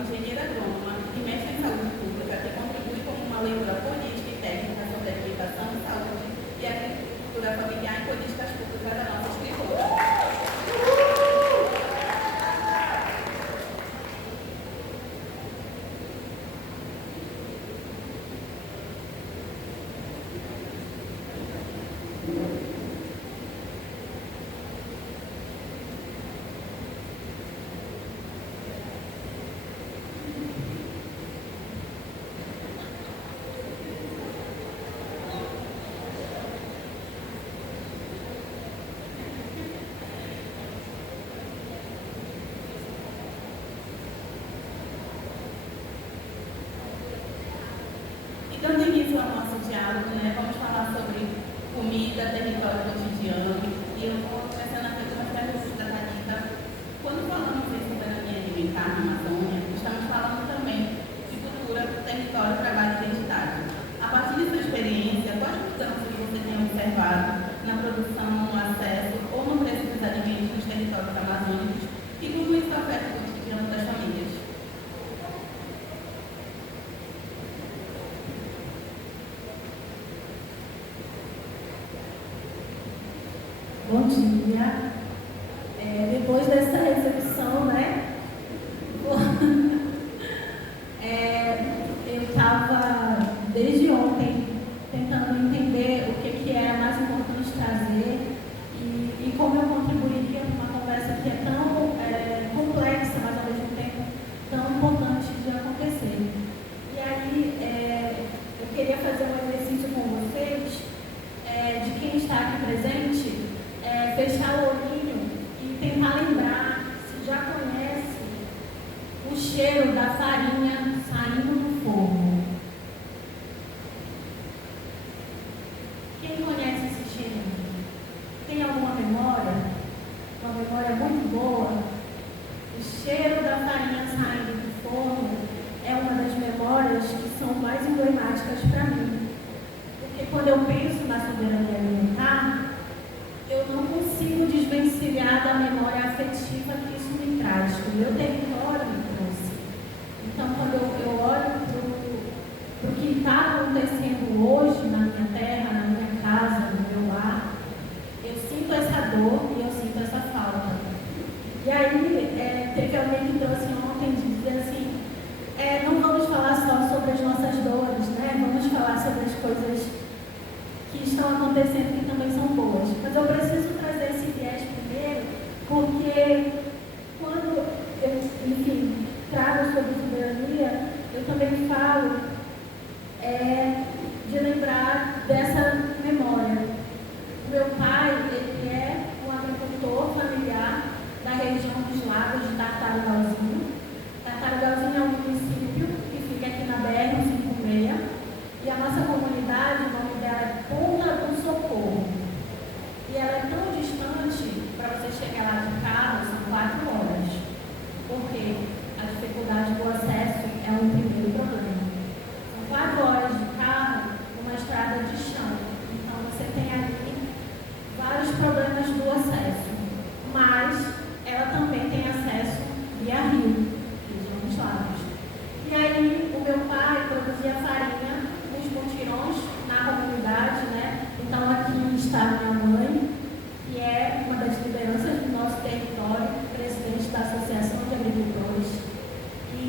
engenheira agrônoma e mestre em saúde pública, que contribui com uma leitura política e técnica sobre a educação, saúde e agricultura familiar e políticas públicas da nossa escritora. Dando início ao nosso diálogo, vamos falar sobre comida, território cotidiano, e eu vou começando aqui com as perguntas da Thalita. Quando falamos em soberania alimentar na Amazônia, estamos falando também de cultura, território, trabalho e identidade. A partir de sua experiência, quais mudanças você tem observado na produção, no acesso ou no preço dos alimentos nos territórios amazônicos e como isso afeta o cotidiano das famílias? Bom dia. Depois dessa execução, eu estava desde ontem tentando entender o que é mais importante trazer e como eu contribuiria para uma conversa que é tão complexa, mas ao mesmo tempo tão importante de acontecer. E aí, eu queria fazer um exercício com vocês, de quem está aqui presente, fechar o olhinho e tentar lembrar se já conhece o cheiro da farinha saindo do forno. Quem conhece esse cheiro? Tem alguma memória? Uma memória muito boa? O cheiro da farinha saindo do forno é uma das memórias que são mais emblemáticas para mim. Porque quando eu penso na soberania alimentar, eu não consigo desvencilhar da memória afetiva que isso me traz, que o meu território me trouxe. Então, quando eu olho para o que está acontecendo hoje na minha terra, na minha casa, no meu lar, eu sinto essa dor e eu sinto essa falta. E aí, teve alguém que trouxe ontem de dizer assim, não vamos falar só sobre as nossas dores, vamos falar sobre as coisas que estão acontecendo que também são boas. Mas eu preciso trazer esse viés primeiro, porque quando eu, trago sobre soberania, eu também falo de lembrar dessa memória. O meu pai, ele é um agricultor familiar da região dos Lagos de Tartarugalzinho. Tartarugalzinho é um município que fica aqui na BR-156. E a nossa comunidade, o nome dela é Ponta do Socorro. E ela é tão distante, para você chegar lá de carro, são 4 horas. Porque a dificuldade do acesso é o primeiro problema. São 4 horas de carro numa estrada de chão. Então você tem ali vários problemas do acesso. Mas ela também tem acesso via rio, região dos lagos. E aí o meu pai produzia farinha mutirões na comunidade, Então aqui está minha mãe, que é uma das lideranças do nosso território, presidente da Associação de Agricultores. E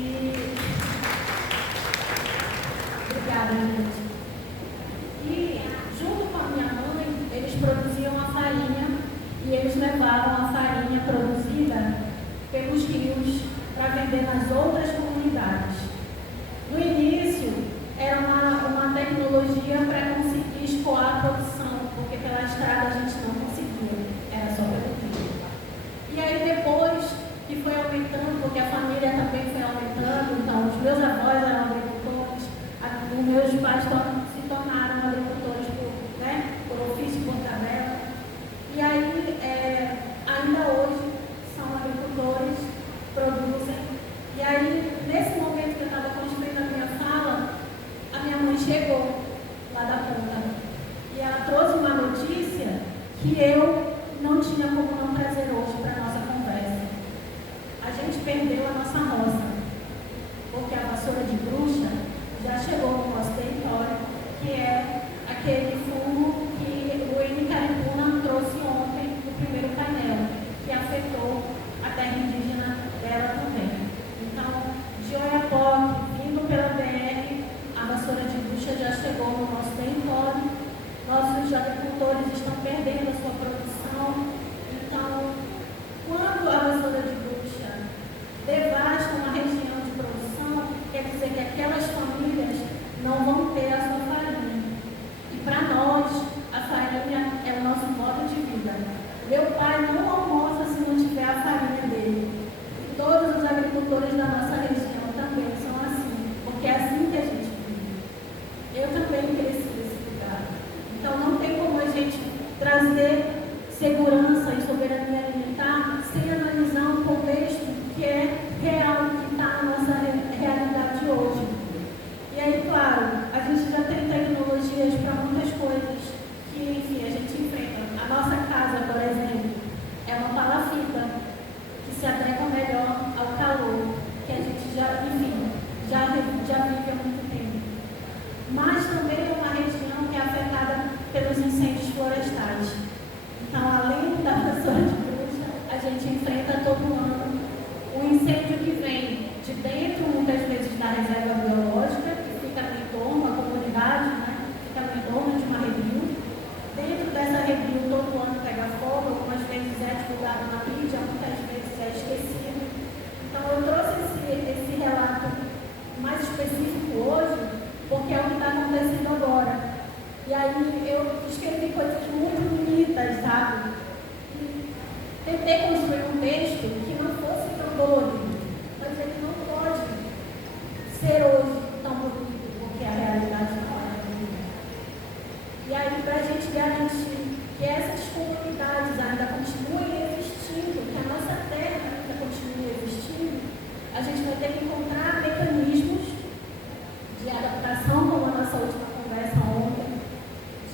obrigada, gente. E junto com a minha mãe, eles produziam a farinha e eles levavam a farinha produzida pelos rios para vender nas outras comunidades. No início, era uma tecnologia para conseguir escoar a produção, porque pela estrada a gente não conseguia, era só pelo rio. E aí depois que foi aumentando, porque a família também foi aumentando, então os meus avós eram agricultores, os meus pais se tornaram agricultores por ofício, por tabela. E aí, ainda hoje, são agricultores, produzem. E aí, nesse momento que eu estava construindo a minha fala, a minha mãe chegou lá da ponta e ela trouxe uma notícia que eu não tinha como não trazer hoje para a nossa conversa. A gente perdeu a nossa roça. chegou no nosso território, que é aquele fungo que o N. Caripuna trouxe ontem no primeiro painel, que afetou a terra indígena dela também. Então, de Oiapoque, vindo pela BR, a vassoura de bucha já chegou no nosso território. Nossos agricultores estão perdendo a sua produção. Então, quando a vassoura de bucha devasta uma região de produção, quer dizer que aquelas famílias não vão ter a sua farinha. E para nós, a farinha é o nosso modo de vida. Meu pai não almoça se não tiver a farinha dele. E todos os agricultores da nossa região também são assim, porque é assim que a gente vive. Eu também cresci nesse lugar. Então não tem como a gente trazer segurança e soberania alimentar sem analisar um contexto que é real, que está na nossa realidade hoje. E aí, claro, a gente já tem tecnologias para muitas coisas que, enfim, a gente enfrenta. A nossa casa, por exemplo, é uma palafita que se adequa melhor ao calor, que a gente já, enfim, já vive há muito tempo. Mas também é uma região que é afetada pelos incêndios florestais. Então, além da vassoura de bucha, a gente enfrenta todo ano um incêndio que vem de dentro, muitas vezes, da reserva biológica, que fica no entorno, a comunidade, né? Fica no entorno de uma rebrio. Dentro dessa rebrio, todo ano pega fogo, algumas vezes é divulgado na mídia, muitas vezes é esquecido. Então, eu trouxe esse relato mais específico hoje, porque é o que está acontecendo agora. E aí eu escrevi coisas muito bonitas, sabe? E tentei construir um texto que não fosse tão dolorido, mas ele não pode ser hoje tão bonito, porque a realidade não é bonita. E aí, para a gente garantir que essas comunidades ainda continuem existindo, que a nossa terra ainda continue existindo, a gente vai ter que encontrar mecanismos de adaptação, como a nossa última conversa ontem,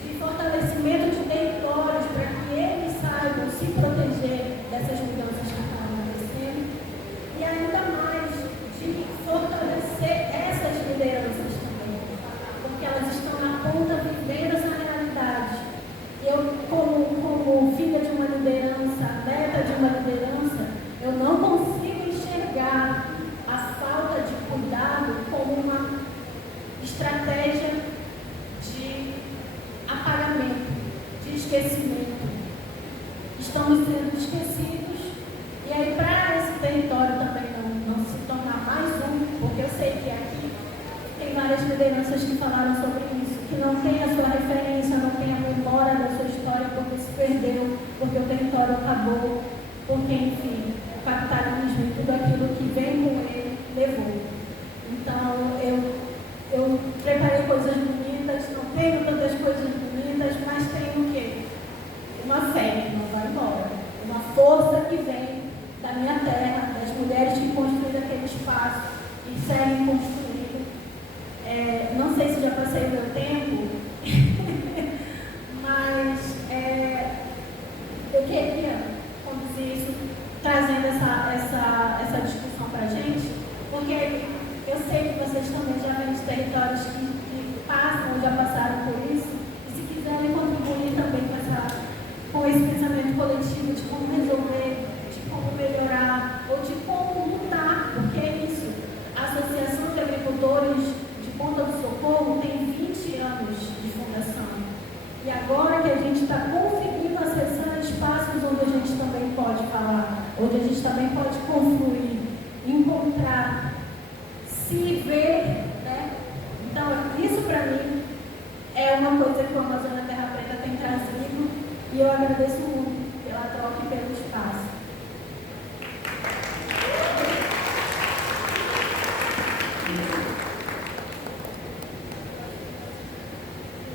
de fortalecimento de territórios para que eles saibam se proteger dessas mudanças que estão acontecendo e ainda mais de fortalecer essas lideranças também, porque elas estão na ponta vivendo essa realidade. Eu, como filha de uma liderança, neta de uma liderança, eu não consigo enxergar a falta de cuidado como uma estratégia de apagamento, de esquecimento. Estamos sendo esquecidos, e aí para esse território também não se tornar mais um, porque eu sei que aqui tem várias lideranças que falaram sobre isso, que não tem a sua referência, não tem a memória da sua história, porque se perdeu, porque o território acabou, porque, enfim, o capitalismo e tudo aquilo que vem com ele levou. Então, eu preparei coisas bonitas, não tenho tantas coisas bonitas, mas tenho o quê? Uma fé que não vai embora, uma força que vem da minha terra, das mulheres que construíram aquele espaço e seguem construindo. Não sei se já passei o meu tempo, mas eu queria conduzir isso, trazendo essa discussão para a gente, porque eu sei que vocês também já vêm de territórios que passam, já passaram por isso, e se quiserem contribuir também com esse pensamento coletivo de como resolver, de como melhorar, ou de como lutar, porque é isso. A Associação de Agricultores de Ponta do Socorro tem 20 anos de fundação. E agora que a gente está conseguindo acessar espaços onde a gente também pode falar, onde a gente também pode confluir, encontrar, se ver, né? Então, isso para mim é uma coisa que o Amazônia Terra Preta tem trazido e eu agradeço muito pela troca e pelo espaço.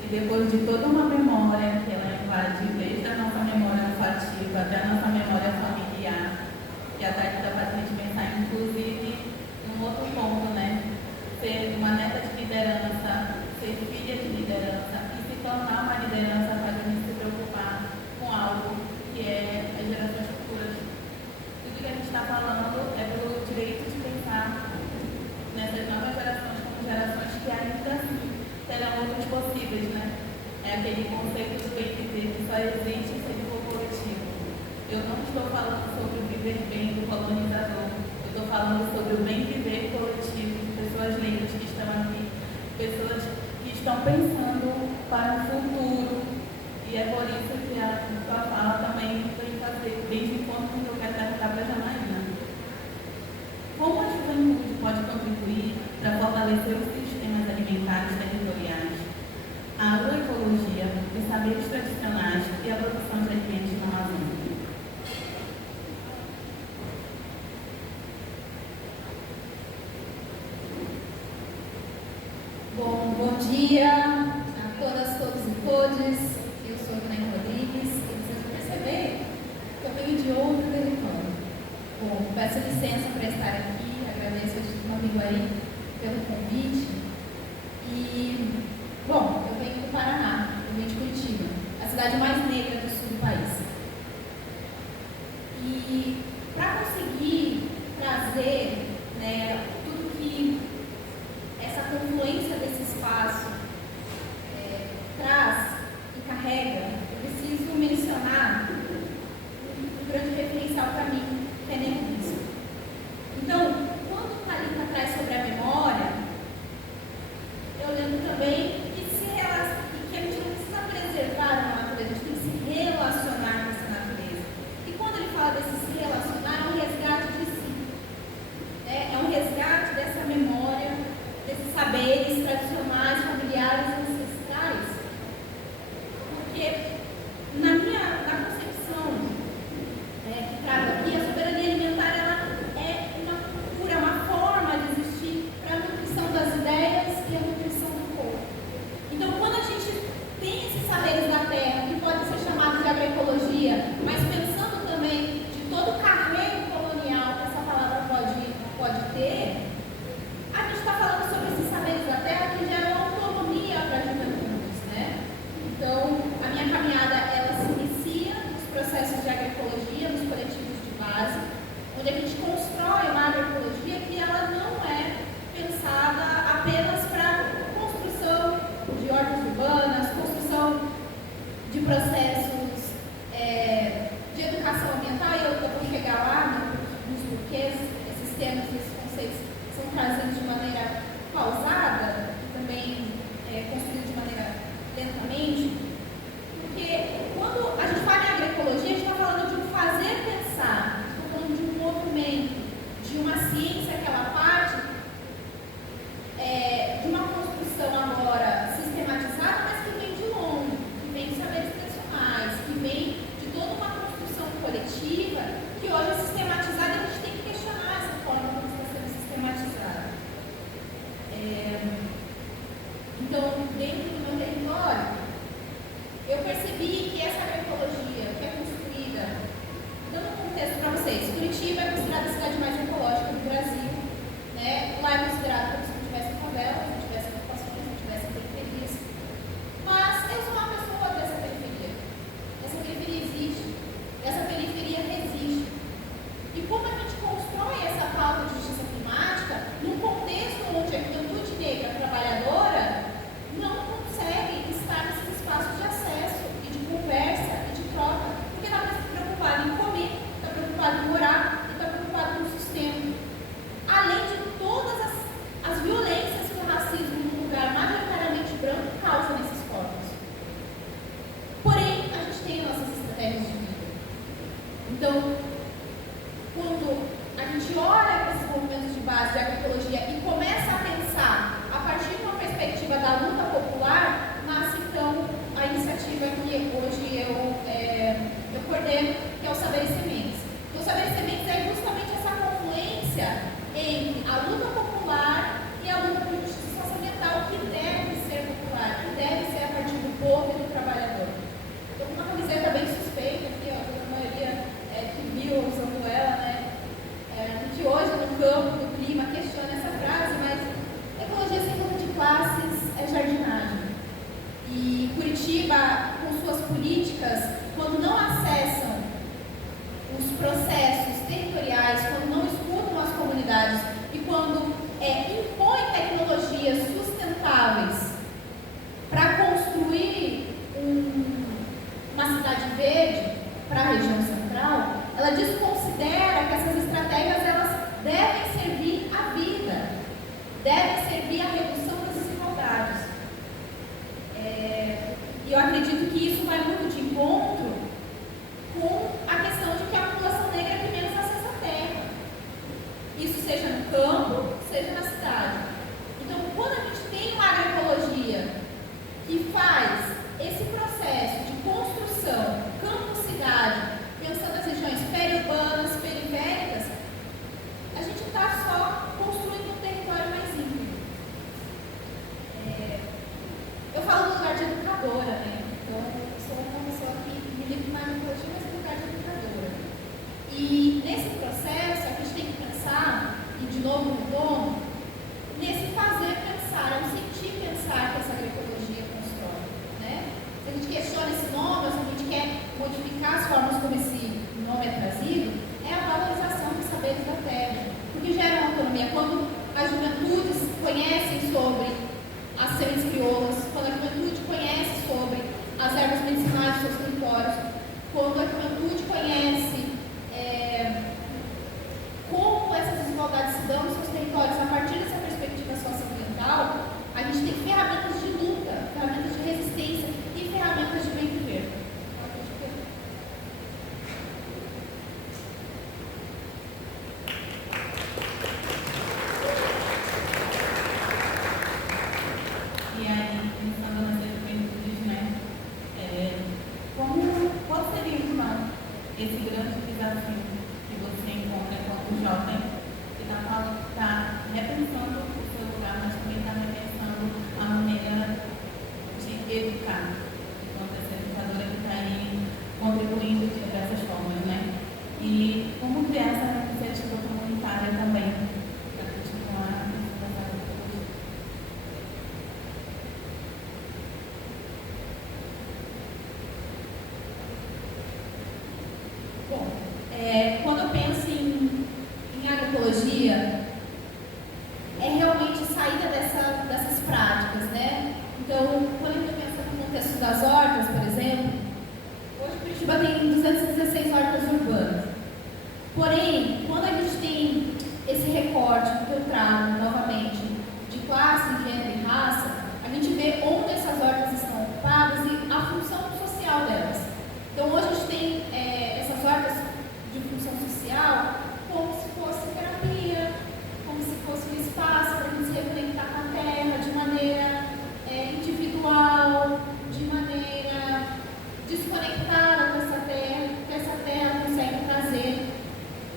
E depois de toda uma memória que ela invade, desde a nossa memória olfativa até a nossa memória familiar, que a Thalita faz a gente pensar, inclusive, num outro ponto, né? Ser uma neta de liderança, ser filha de liderança e se tornar uma liderança faz a gente se preocupar com algo que é as gerações futuras. Tudo que a gente está falando é pelo direito de pensar nessas novas gerações como gerações que ainda contribuir para fortalecer os sistemas alimentares territoriais, a agroecologia, os saberes tradicionais e a produção de alimentos na Amazônia. Bom dia a todas, todos e todes. Eu sou a Ney Rodrigues e vocês vão perceber que eu venho de outro território. Bom, peço licença para estar aqui, agradeço ao amigo aí pelo convite. E, bom, eu venho do Paraná, eu venho de Curitiba, a cidade mais negra do sul do país. E para conseguir trazer, né, tudo que essa confluência desse espaço traz e carrega, eu preciso mencionar um grande referencial para mim, que é Nemo Bispo. Então, quando Thalita traz sobre a memória, eu lembro também que a gente não precisa preservar a natureza, a gente tem que se relacionar com essa natureza. E quando ele fala desse se relacionar, é um resgate de si. É um resgate dessa memória, desses saberes tradicionais, familiares e ancestrais. Porque na concepção que trago aqui, a soberania alimentar ela é uma cultura, uma forma de existir para a nutrição das ideias e a nutrição do corpo. Então, quando a gente tem esses saberes da terra, que podem ser chamados de agroecologia, mas pensando também de todo o carrego colonial que essa palavra pode ter, a gente está falando sobre esses saberes da terra que geram autonomia para as juventudes, né? Então, a minha caminhada, ela se inicia nos processos de agroecologia, nos coletivos de base, onde a gente constrói uma agroecologia que ela não é pensada apenas para construção de hortas urbanas, construção de processos de educação ambiental, e eu vou chegar lá nos porquês, esses termos, esses conceitos são trazidos de maneira pausada, também construídos de maneira lentamente, porque quando a gente fala em agroecologia, a gente está falando de um fazer pensar, está falando de um movimento, de uma ciência que ela parte de uma construção agora sistematizada, mas que vem de longe, que vem de saberes tradicionais, que vem de toda uma construção coletiva, que hoje é sistematizada e a gente tem que questionar essa forma como está sendo sistematizada. Então, dentro do meu território, eu percebi que essa agroecologia que é construída, dando um contexto para vocês, Curitiba é considerada a cidade mais ecológica do Brasil, né? Lá é considerado como se não tivesse favela, não tivesse ocupações, não tivesse periferias. Mas eu sou uma pessoa dessa periferia. Essa periferia existe, essa periferia resiste. E como a gente constrói essa pauta de justiça climática num contexto onde a juventude negra trabalhadora não consegue estar nesses espaços de acesso e de conversa e de troca, porque está preocupado em comer, está preocupado em morar e está preocupado com o sustento. Além de todas as violências que o racismo num lugar majoritariamente branco causa nesses corpos. Porém, a gente tem nossas estratégias de vida. Então, quando a gente olha para esses movimentos de base de agroecologia e começa a pensar a partir de uma perspectiva da luta popular, nasce então a iniciativa que hoje eu coordeno, que é o Saberes Sementes. Então, o Saberes Sementes é justamente essa confluência entre a luta popular e a luta por justiça socioambiental, que deve ser popular, que deve ser a partir do povo e do trabalhador. Estou com uma camiseta bem suspeita aqui, ó, a maioria que viu usando ela, né? Que hoje no campo, no clima, questiona essa frase, mas ecologia sem luta de classes é jardinagem. E Curitiba, com suas políticas, quando não acessam os processos territoriais, quando não escutam as comunidades e quando impõem tecnologias sustentáveis para construir uma cidade verde para a região central, ela desconsidera que essas estratégias elas devem servir à vida, devem servir à redução das desigualdades. E eu acredito que isso vai muito de encontro com a questão de que a população negra tem menos acesso à terra. Isso seja no campo, seja na cidade. Então, quando a gente tem uma agroecologia que faz esse processo de construção, campo-cidade, pensando nas regiões periurbanas, periféricas, a gente está só construindo um território mais íntegro. Eu falo no lugar de educadora, né? Então, eu sou uma pessoa que milita na agroecologia, mas no lugar de educadora. E nesse processo, a gente tem que pensar, e de novo no bom, nesse fazer pensar, é um sentir pensar que essa agroecologia constrói, né? Se a gente questiona esse nome, ou se a gente quer modificar as formas como esse nome é trazido, é a valorização dos saberes da terra, porque gera uma autonomia. Quando as juventudes conhecem sobre as sementes crioulas, quando a juventude conhece sobre as ervas medicinais dos seus territórios, quando a juventude conhece como essas desigualdades se dão nos seus territórios a partir dessa perspectiva socioambiental, a gente tem ferramentas de luta, ferramentas de resistência e ferramentas de bem viver. E aí, pensando nessas juventudes, né? Qual seria, então, esse grande desafio que você encontra enquanto jovem que está repensando o seu lugar, mas também está repensando a maneira de educar, enquanto essa educadora que está aí contribuindo de diversas formas, né? E como criar essa iniciativa comunitária também para continuar essa agroecologia? Bom, quando eu penso em agroecologia, é realmente saída dessas práticas, né? Então, quando a gente pensa no contexto das hortas, por exemplo, hoje Curitiba tem 216 hortas urbanas. Porém, quando a gente tem esse recorte que eu trago novamente de classe, gênero e raça, a gente vê onde essas hortas estão ocupadas e a função social delas. Então, hoje a gente tem essas hortas de função social como se fosse terapia, como se fosse um espaço para a gente se reconectar com a terra de maneira individual, de maneira desconectada com essa terra, que essa terra consegue trazer.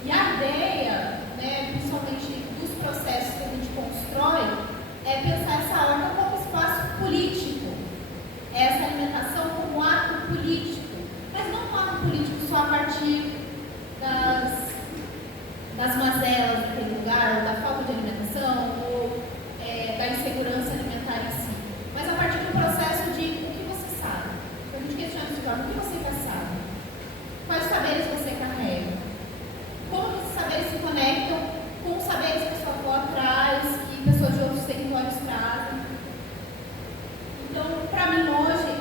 E a ideia, né, principalmente dos processos que a gente constrói, é pensar essa horta como espaço político, essa alimentação como ato político, mas não um ato político só a partir das mazelas daquele lugar, ou da falta de alimentação, ou da insegurança alimentar em si, mas a partir do processo de o que você sabe. Quando a gente questiona de forma, o que você já sabe? Quais saberes você carrega? Como esses saberes se conectam com os saberes que a sua avó traz, que pessoas de outros territórios trazem? Então, para mim hoje,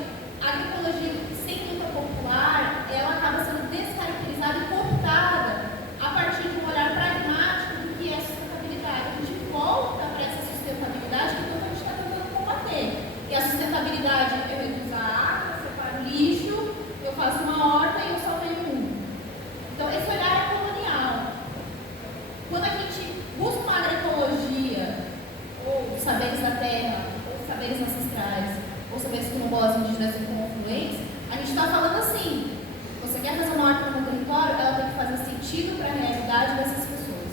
a agroecologia sem luta popular, ela acaba sendo descaracterizada e cooptada a partir de um olhar pragmático do que é sustentabilidade. A gente volta para essa sustentabilidade que a gente está tentando combater. E a sustentabilidade, eu reduzo a água, eu separo o lixo, eu faço uma horta e eu salveio o mundo. Então, esse olhar é colonial. Quando a gente busca uma agroecologia, ou saberes da terra, ou saberes ancestrais, ou saberes quilombolas, indígenas e confluentes, a gente está falando assim: você quer fazer uma horta no meu território, ela tem que fazer sentido para a realidade dessas pessoas.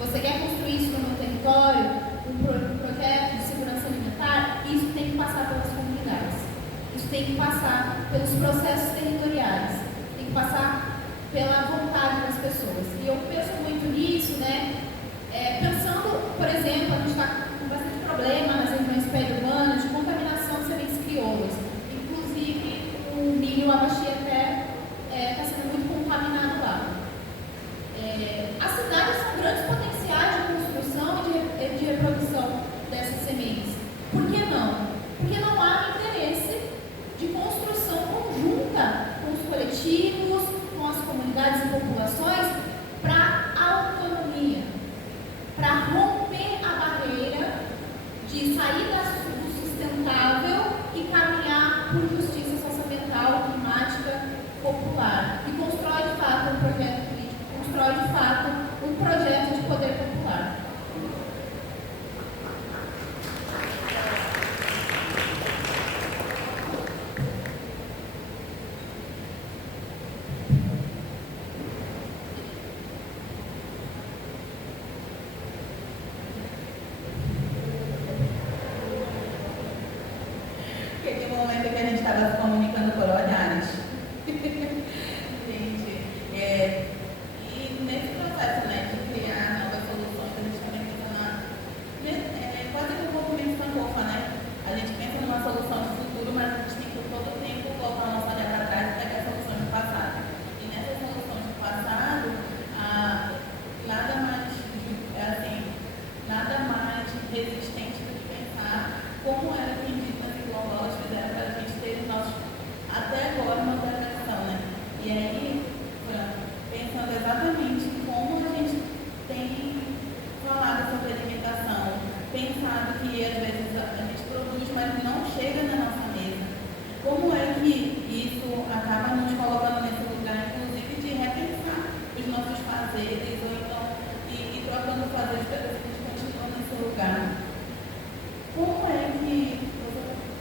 Você quer construir isso no meu território, um projeto de segurança alimentar, isso tem que passar pelas comunidades. Isso tem que passar pelos processos territoriais. Tem que passar pela vontade das pessoas. E eu penso muito nisso, né? Pensando, por exemplo, a gente está com bastante problema nas regiões periurbanas de contaminação de sementes crioulas. Inclusive, o milho abaxi até está sendo muito contaminado lá. As cidades são grandes potenciais de construção e de reprodução dessas sementes. Por que não? Porque não há interesse de construção conjunta com os coletivos, com as comunidades e populações para a autonomia. que às vezes a gente produz, mas não chega na nossa mesa. Como é que isso acaba nos colocando nesse lugar, inclusive, de repensar os nossos fazeres, ou então, e trocando fazeres para que a gente continue nesse lugar? Como é que,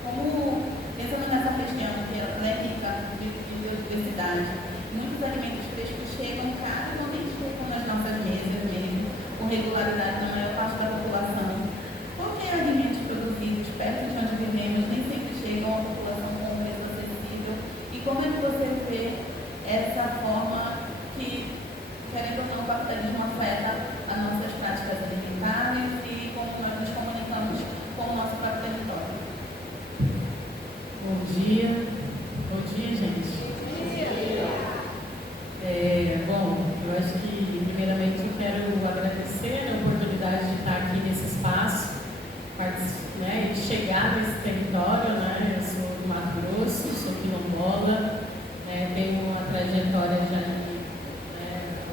como, pensando nessa questão que é técnica de biodiversidade, muitos alimentos frescos chegam, cara, não tem chegam nas nossas mesas mesmo, com regularidade na maior parte da população. Porque alimentos produzidos perto de onde vivemos nem sempre chegam à população com um preço acessível. E como é que você vê essa forma que, querendo ou não, o capitalismo afeta as nossas práticas alimentares e como nós nos comunicamos com o nosso próprio território? Bom dia, gente. Bom, eu acho que, primeiramente, eu quero agradecer a oportunidade de estar aqui nesse espaço, né, de chegar nesse território, né? Eu sou do Mato Grosso, sou quilombola, né, tenho uma trajetória já de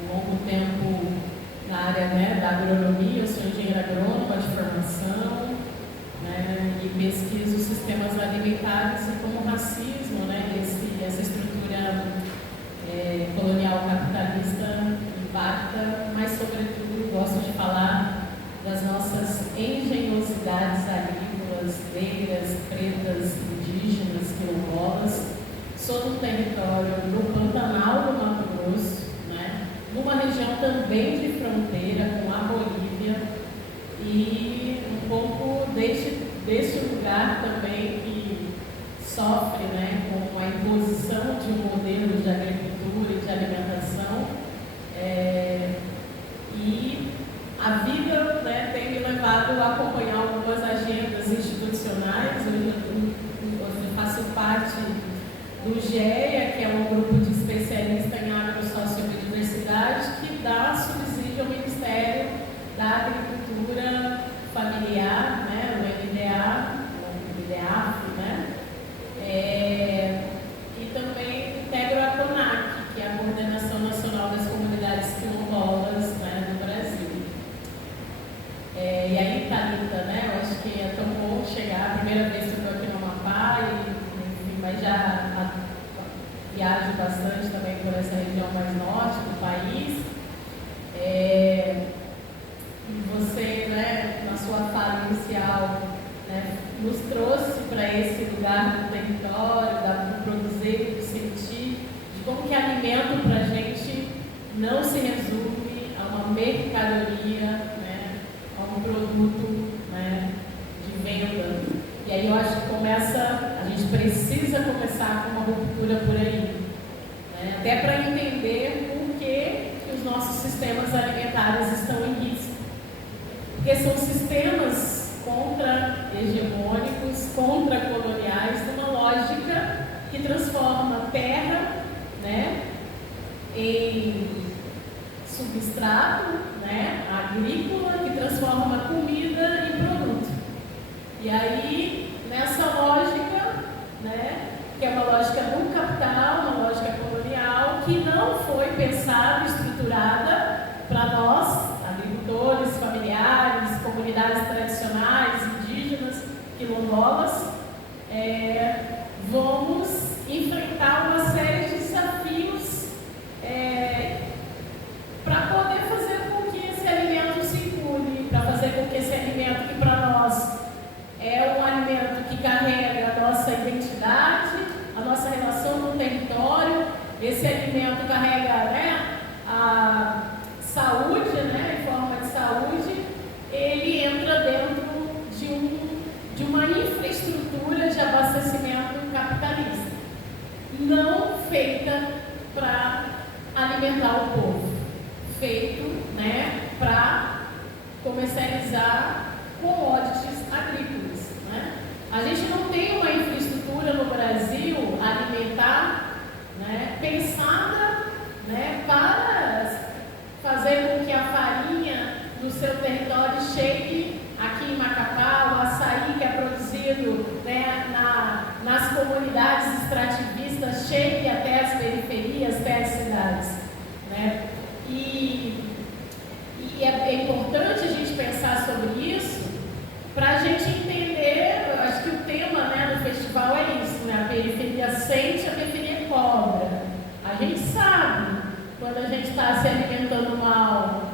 um longo tempo na área, né, da agronomia. Eu sou engenheira agrônoma de formação, né, e pesquiso sistemas alimentares e como o racismo, né, essa estrutura colonial capitalista impacta, mas sobretudo gosto de falar das nossas engenhosidades agrícolas, negras, pretas, indígenas, quilombolas. Sou do território do Pantanal do Mato Grosso, né, numa região também de fronteira com a Bolívia, e um pouco deste lugar também que sofre, né, com a imposição de um modelo de agricultura e de alimentação, e a vida, né, tem me levado a acompanhar algumas agendas institucionais. Eu faço parte do GEA, que é um grupo de especialistas em agrosociobiodiversidade, que dá subsídio ao Ministério da Agricultura Familiar, né, o MDAF, né? E também integro a CONAC, que é a Coordenação Nacional das Comunidades Quilombolas, né, do Brasil. E aí, Thalita, né, eu acho que é tão bom chegar, a primeira vez que eu estou aqui no Amapá, enfim, mas já viajo bastante também por essa região mais norte do país. E você, né, na sua fala inicial, né, nos trouxe para esse lugar do território, do produzir, do sentir, de como que alimento para a gente não se resume a uma mercadoria, né, a um produto, né, de venda. E aí eu acho que a gente precisa começar com uma ruptura por aí, né, até para entender por que os nossos sistemas alimentares estão em risco. Porque são sistemas contra-hegemônicos, contra-coloniais, numa lógica que transforma terra, né, em substrato, né, agrícola, que transforma comida em produto. E aí, nessa lógica, né, que é uma lógica do capital, uma lógica colonial, que não foi pensada, estruturada para nós, agricultores, familiares, comunidades tradicionais, indígenas, quilombolas, vamos enfrentar uma série de desafios para poder fazer com que esse alimento circule, para fazer com que esse alimento, que para nós é um alimento que carrega a nossa identidade, a nossa relação com o território, esse alimento carrega, né, a saúde, né, em forma de saúde, ele entra dentro de uma infraestrutura de abastecimento capitalista, não feita para alimentar o povo, feito, né, para comercializar commodities agrícolas, né? A gente não tem uma infraestrutura no Brasil alimentar, né, pensada, né, para fazer com que a farinha do seu território chegue aqui em Macapá, o açaí que é produzido, né, nas comunidades extrativistas, chegue até as periferias, até as cidades, né? E é importante a gente pensar sobre isso para a gente está se alimentando mal.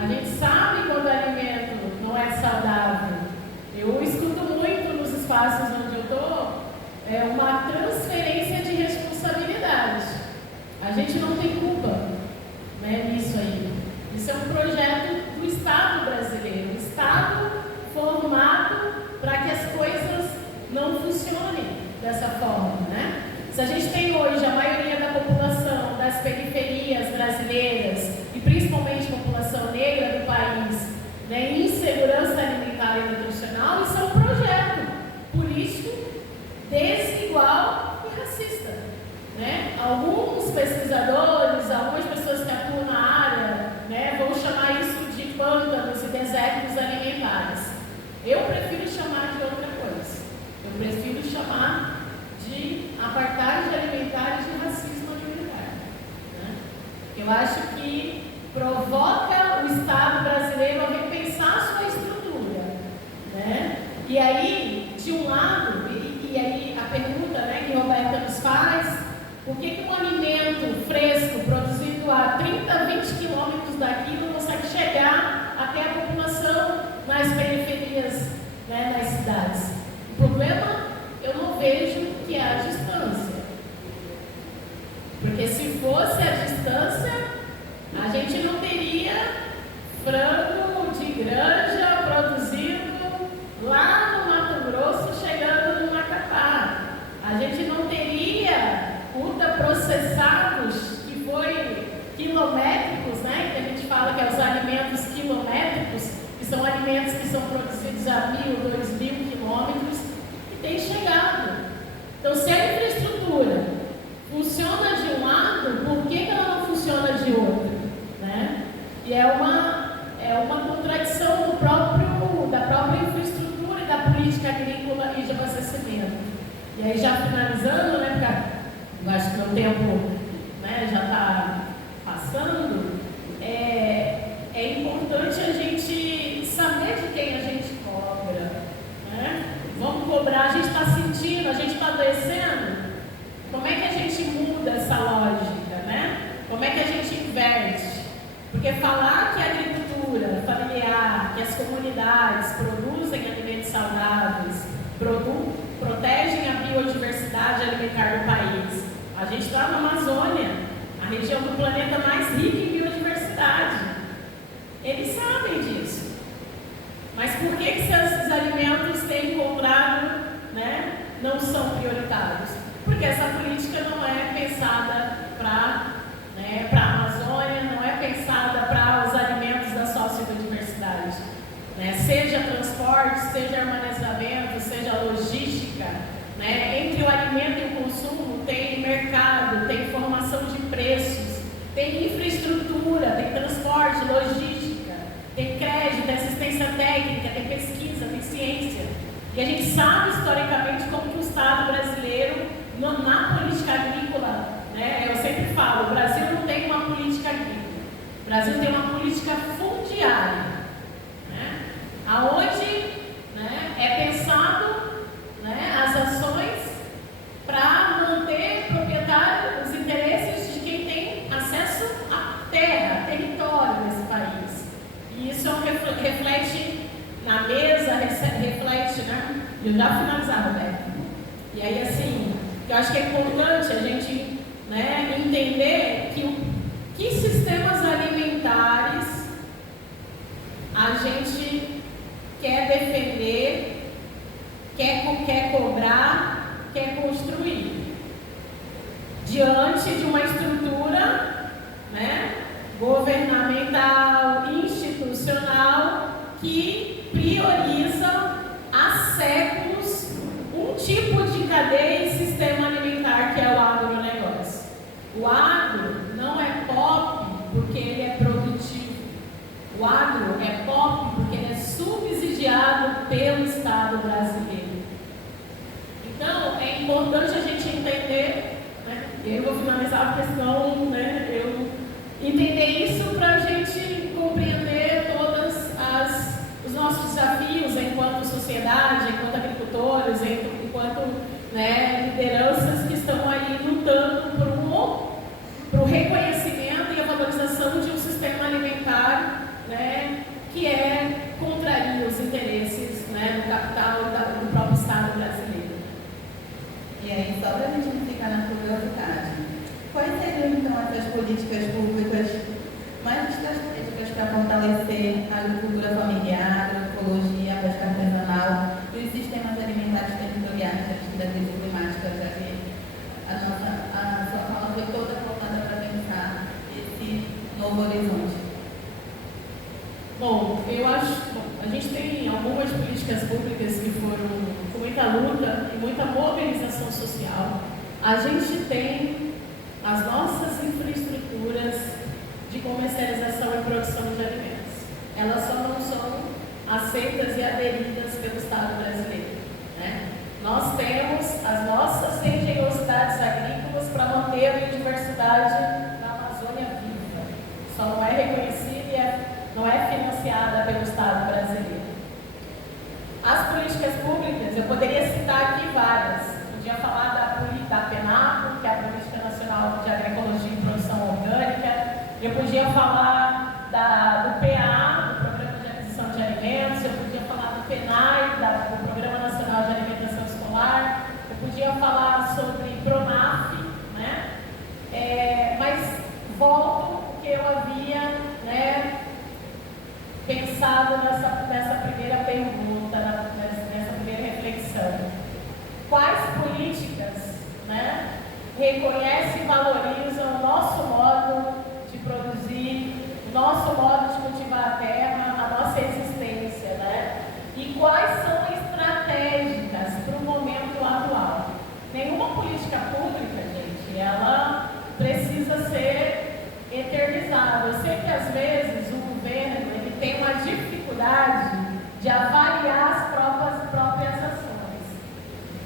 A gente sabe quando o alimento não é saudável. Eu escuto muito nos espaços onde eu estou uma transferência de responsabilidade. A gente não tem culpa, né, nisso aí. Isso é um projeto do Estado brasileiro. Um Estado formado para que as coisas não funcionem dessa forma, né? Se a gente tem hoje a maioria da população das periferias brasileiras e principalmente a população negra do país, né, em insegurança alimentar e nutricional, isso é um projeto político desigual e racista, né? Alguns pesquisadores, algumas pessoas que atuam na área, né, vão chamar isso de pântanos e desertos alimentares. Eu prefiro chamar de outra coisa. Eu prefiro chamar de apartheid alimentar e de racismo alimentar, né? Eu acho que provoca o Estado brasileiro a repensar a sua estrutura, né? E aí, de um lado, e aí a pergunta, né, que Roberta nos faz, por que um alimento fresco, produzido a 30, 20 quilômetros daqui, não consegue chegar até a população nas periferias, né, nas cidades? O problema, eu não vejo que é a distância. Porque se fosse a distância, a gente não teria frango de granja produzido lá no Mato Grosso, chegando no Macapá. A gente não teria ultraprocessados, que foi quilométricos, né? Que a gente fala que é os alimentos quilométricos, que são alimentos que são produzidos a 1.000, 2.000 quilômetros, que têm chegado. Então, se a infraestrutura funciona de um lado, por que ela não funciona de outro, né? E é uma contradição da própria infraestrutura e da política agrícola e de abastecimento. E aí, já finalizando, né, porque eu acho que o meu tempo, né, já está passando, é importante a gente saber de quem a gente cobra, né? Vamos cobrar, a gente está sentindo, a gente está adoecendo. Como é que a gente muda essa lógica, né? Como é que a gente inverte? Porque falar que a agricultura familiar, que as comunidades produzem alimentos saudáveis, protegem a biodiversidade alimentar do país. A gente está na Amazônia, a região do planeta mais rica em biodiversidade. Eles sabem disso. Mas por que esses alimentos têm encontrado, né, não são prioritários? Porque essa política não é pensada para, né, a Amazônia, não é pensada para os alimentos da sociodiversidade, né? Seja transporte, seja armazenamento, seja logística, né? Entre o alimento e o consumo tem mercado, tem formação de preços, tem infraestrutura, tem transporte, logística, tem crédito, tem assistência técnica, tem pesquisa, tem ciência. E a gente sabe historicamente como que o Estado brasileiro, na política agrícola, né, eu sempre falo, o Brasil não tem uma política agrícola, o Brasil tem uma política fundiária, né, aonde, né, é pensado, né, as ações para manter proprietário os interesses de quem tem acesso à terra, território nesse país. E isso reflete na mesa, reflete, né? Eu já finalizar, Roberto. E aí, assim, eu acho que é importante a gente, né, entender que sistemas alimentares a gente quer defender, quer cobrar, quer construir. Diante de uma estrutura, né, governamental, institucional, que prioriza há séculos um tipo de cadeia e sistema alimentar que é o agronegócio. O agro não é pop porque ele é produtivo. O agro é pop porque ele é subsidiado pelo Estado brasileiro. Então, é importante a gente entender, né? Eu vou finalizar a questão, né? Eu entender isso para a gente compreender todos os nossos desafios enquanto sociedade, enquanto agricultores, enquanto, né, lideranças que estão aí lutando por o reconhecimento e a valorização capital do próprio Estado brasileiro. E aí, só para a gente não ficar na curiosidade, quais seriam então essas políticas públicas mais estratégicas para fortalecer a agricultura familiar, a agroecologia, a pesca artesanal e os sistemas alimentares territoriais diante da crise climática, já que a sua fala foi toda voltada para pensar esse novo horizonte? Bom, eu acho, a gente tem algumas políticas públicas que foram com muita luta e muita mobilização social. A gente tem as nossas infraestruturas de comercialização e produção de alimentos. Elas só não são aceitas e aderidas pelo Estado brasileiro, né? Nós temos as nossas engenhosidades agrícolas para manter a biodiversidade da Amazônia viva. Só não é reconhecida e não é financiada pelo Estado brasileiro. As políticas públicas, eu poderia citar aqui várias. Podia falar da PENAPO, que é a Política Nacional de Agroecologia e Produção Orgânica. Eu podia falar do PA, do Programa de Aquisição de Alimentos. Eu podia falar do PENAI, do Programa Nacional de Alimentação Escolar. Eu podia falar sobre PRONAF, né? Mas volto o que eu havia, né, pensado nessa primeira pergunta, nessa primeira reflexão. Quais políticas, né, reconhecem e valorizam o nosso modo de produzir, o nosso modo de cultivar a terra, a nossa existência, né? E quais são estratégicas para o momento atual? Nenhuma política pública, gente, ela precisa ser eternizada. Eu sei que às vezes o governo tem uma dificuldade de avaliar as próprias ações.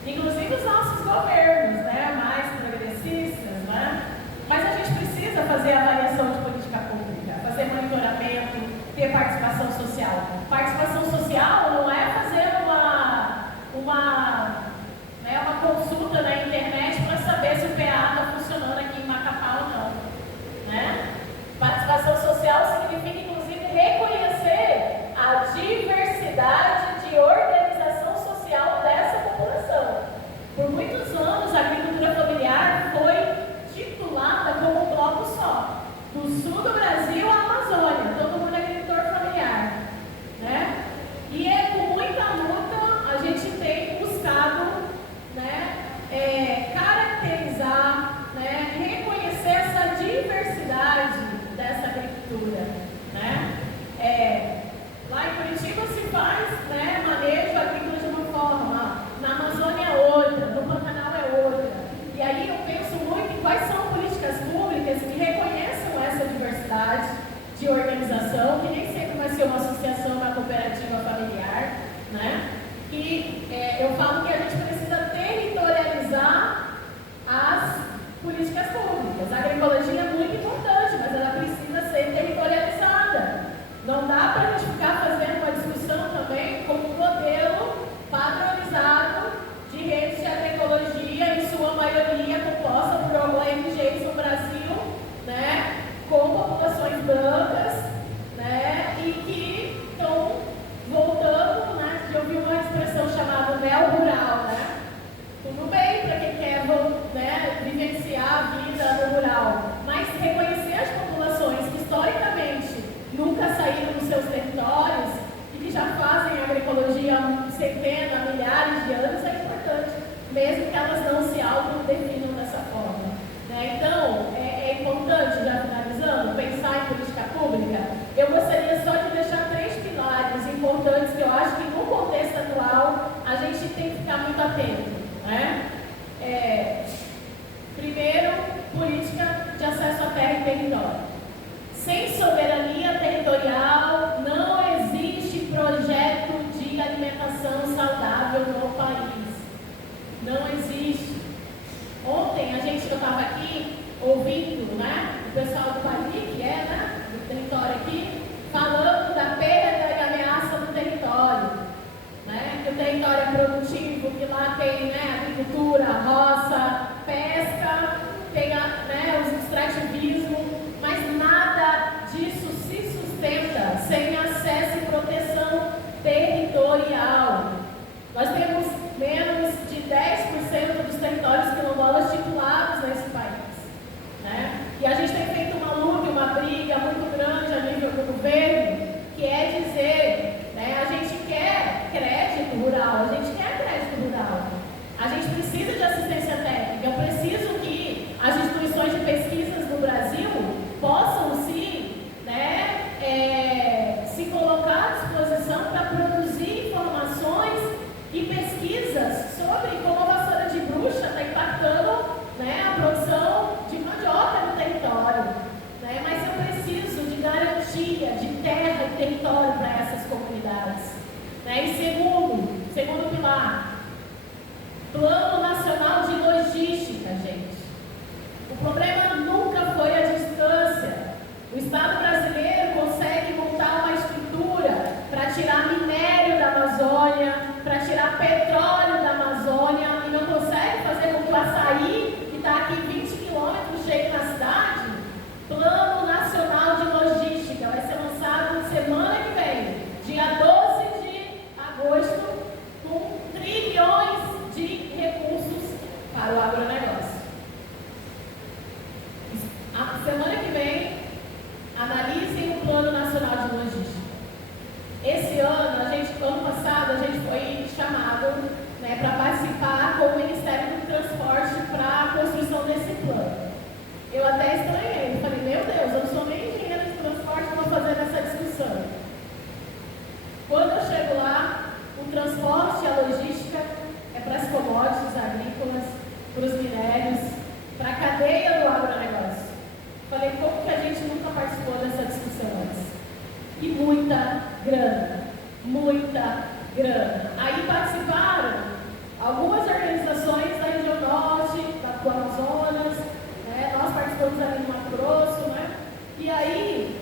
Inclusive os nossos governos, né, mais progressistas, né? Mas a gente precisa fazer avaliação de política pública, fazer monitoramento, ter participação social. Participação social não é fazer uma consulta na internet para saber se o PA está funcionando aqui em Macapá ou não, né? Participação social significa, inclusive, reconhecer a diversidade de organização social dessa população. Por muitos anos, a agricultura familiar foi titulada como um bloco só. Do sul do Brasil à Amazônia, todo mundo é agricultor familiar, né? E com muita luta a gente tem buscado, né, caracterizar, né, reconhecer essa diversidade dessa agricultura, né? Lá em Curitiba se faz, né, manejo agrícola de uma forma, na Amazônia é outra, no Pantanal é outra. E aí eu penso muito em quais são políticas públicas que reconheçam essa diversidade de organização, que nem sempre vai ser uma associação, uma cooperativa familiar, né? E eu falo que a gente precisa territorializar as políticas públicas. A agroecologia é muito importante, mas ela precisa ser territorializada. Não dá para a gente ficar fazendo uma discussão também com um modelo padronizado de redes de agroecologia, em sua maioria composta por ONGs no Brasil, né, com populações brancas, né, e que estão voltando, né, eu vi uma expressão chamada neo-rural, né? Tudo bem para quem quer, né, vivenciar a vida no rural, mas reconhecer as populações que historicamente nunca saíram dos seus territórios e que já fazem agroecologia há centenas, milhares de anos é importante, mesmo que elas não se autodefinam dessa forma, né? Então, é importante, já finalizando, pensar em política pública. Eu gostaria só de deixar 3 pilares importantes que eu acho que no contexto atual a gente tem que ficar muito atento, né? Primeiro, política de acesso à terra e território. Sem soberania territorial não existe projeto de alimentação saudável no país. Não existe. Ontem eu estava aqui ouvindo, né, o pessoal do Pali, que é, né, do território aqui, falando da perda e ameaça do território, né, que o território é produtivo, que lá tem, né, agricultura, roça, pesca, tem, né, os extrativismo, mas nada disso se sustenta sem acesso e proteção territorial. ano passado, a gente foi chamado, né, para participar com o Ministério do Transporte para a construção desse plano. Eu até estranhei, falei, meu Deus, eu não sou nem engenheiro de transporte, estou fazendo essa discussão. Quando eu chego lá, o transporte e a logística é para as commodities agrícolas, para os minérios, para a cadeia do agronegócio. Falei, como que a gente nunca participou dessa discussão antes? E muita grana, muita grana. Aí participaram algumas organizações da região norte, do Amazonas, né? Nós participamos ali no Mato Grosso, né? E aí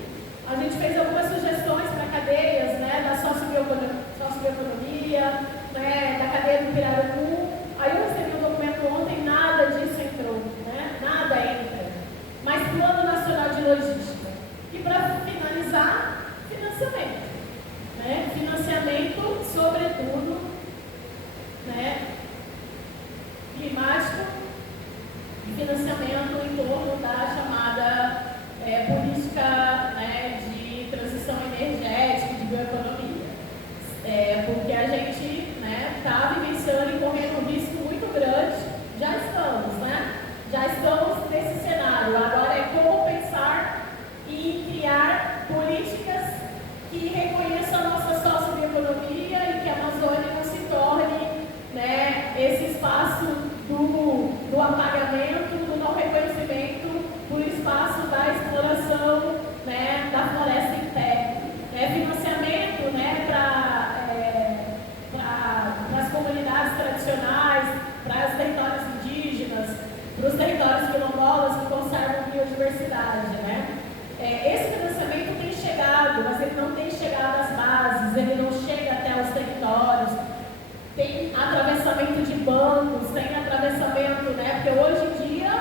a gente fez algumas sugestões para cadeias, né, da socioeconomia, né, da cadeia do Pirarucu. Aí eu recebi um documento ontem, nada disso entrou, né? Nada entra. Mas Plano Nacional de Logística. E para finalizar, financiamento. Né? Financiamento, sobretudo, né, climático e financiamento em torno da chamada política, né, de transição energética, de bioeconomia. Porque a gente está vivenciando e correndo um risco muito grande. Já estamos, né? Já estamos nesse cenário. Agora é como pensar e criar políticas que reconheçam a nossa socioeconomia e que a Amazônia não se torne, né, esse espaço do apagamento, do não reconhecimento, do espaço da exploração, né, da floresta em pé. Financiamento, né, para as comunidades tradicionais, para os territórios indígenas, para os territórios quilombolas que conservam biodiversidade, né? Esse financiamento tem chegado, mas ele não tem chegado às bases, ele não chega até os territórios. Tem atravessamento de bancos, tem atravessamento, né? Porque hoje em dia,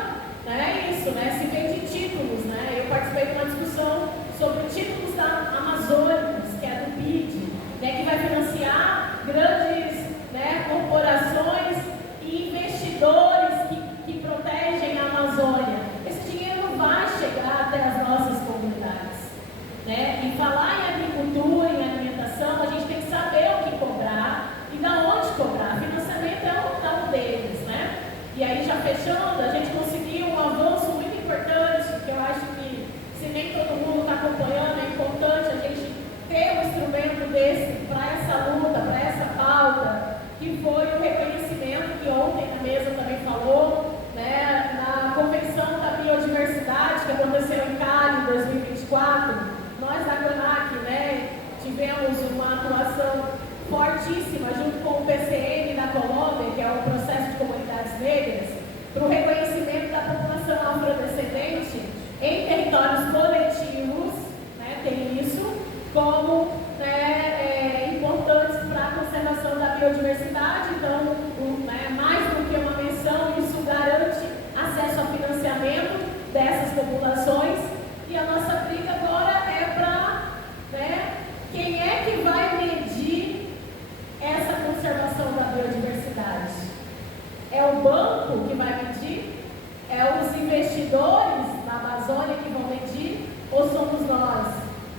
né, é isso, né? Se vende títulos, né? Eu participei de uma discussão sobre títulos da Amazônicos, que é do BID, né, que vai financiar grandes, né, corporações e investidores que protegem a Amazônia. Esse dinheiro não vai chegar até as nossas comunidades, né? E falar em agricultura, em alimentação, a gente tem que saber o que cobrar e da onde cobrar. Financiamento é um deles, né? E aí, já fechando, a gente conseguiu um avanço muito importante, que eu acho que, se nem todo mundo está acompanhando, é importante a gente ter um instrumento desse para essa luta, para essa pauta, que foi o reconhecimento que ontem a mesa também falou, né, na Convenção da Biodiversidade, que aconteceu em Cali em 2024, nós da CONAC, né, tivemos uma atuação fortíssima junto com o PCN da Colômbia, que é o Processo de Comunidades Negras, para o reconhecimento da população afrodescendente em territórios coletivos, né, tem isso, como, né, importantes para a conservação da biodiversidade. Então, mais do que uma menção, isso garante acesso a financiamento dessas populações. E a nossa briga agora é para, né, quem é que vai medir essa conservação da biodiversidade? É o banco que vai medir? É os investidores na Amazônia que vão medir? Ou somos nós,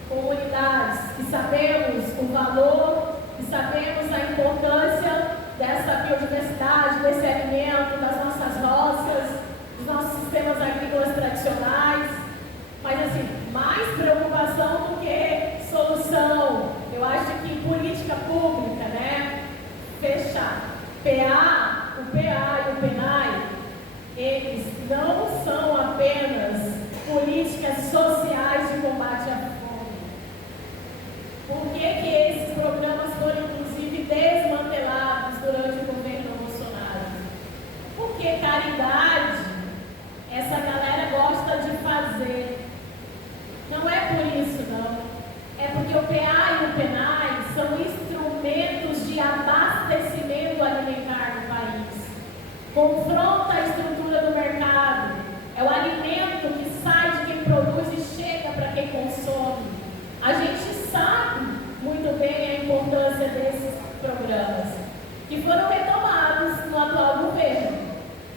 comunidades, que sabemos o valor, que sabemos a importância dessa biodiversidade, desse alimento, das nossas roças, dos nossos sistemas agrícolas tradicionais? Mas assim, mais preocupação do que solução. Eu acho que política pública, né? Fechar. o PA e o PENAI, eles não são apenas políticas sociais de combate à fome. Por que esses programas foram, inclusive, desmantelados durante o governo Bolsonaro? Porque caridade, essa galera gosta de fazer. Não é por isso, não. É porque o PA e o PENAI são instrumentos de abastecimento alimentar no país. Confronta a estrutura do mercado. É o alimento que sai de quem produz e chega para quem consome. A gente sabe muito bem a importância desses programas, que foram retomados no atual governo,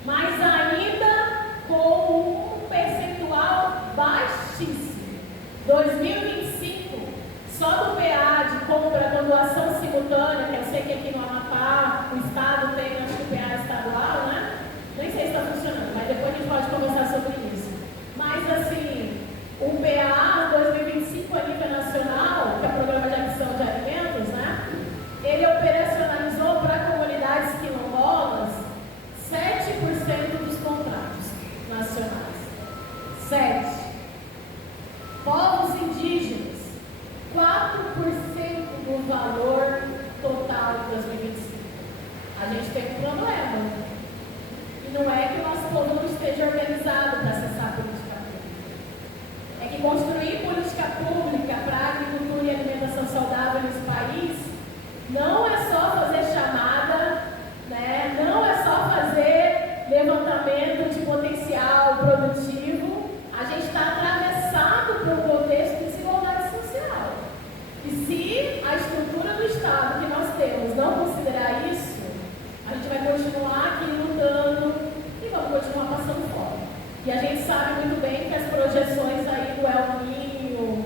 mas ainda com um percentual baixíssimo. 2025, Só do PA de compra com doação simultânea, que eu sei que aqui no Amapá o Estado tem, acho que o PA estadual, né? Nem sei se está funcionando, mas depois a gente pode conversar sobre isso. Mas assim, o PA 2025 a nível nacional, que é o Programa de Aquisição de Alimentos, né? Ele operacionalizou para comunidades quilombolas 7% dos contratos nacionais. 7%. Povos indígenas, 4% do valor total de 2025. A gente tem um problema. E não é que o nosso povo não esteja organizado para acessar a política pública. É que construir política pública para agricultura e alimentação saudável nesse país não é só fazer chamada, né? Não é só fazer levantamento de potencial produtivo. A gente está atravessado por um contexto de desigualdade social. E se a estrutura do Estado que nós temos não considerar isso, a gente vai continuar aqui lutando e vamos continuar passando fome. E a gente sabe muito bem que as projeções aí do El Niño,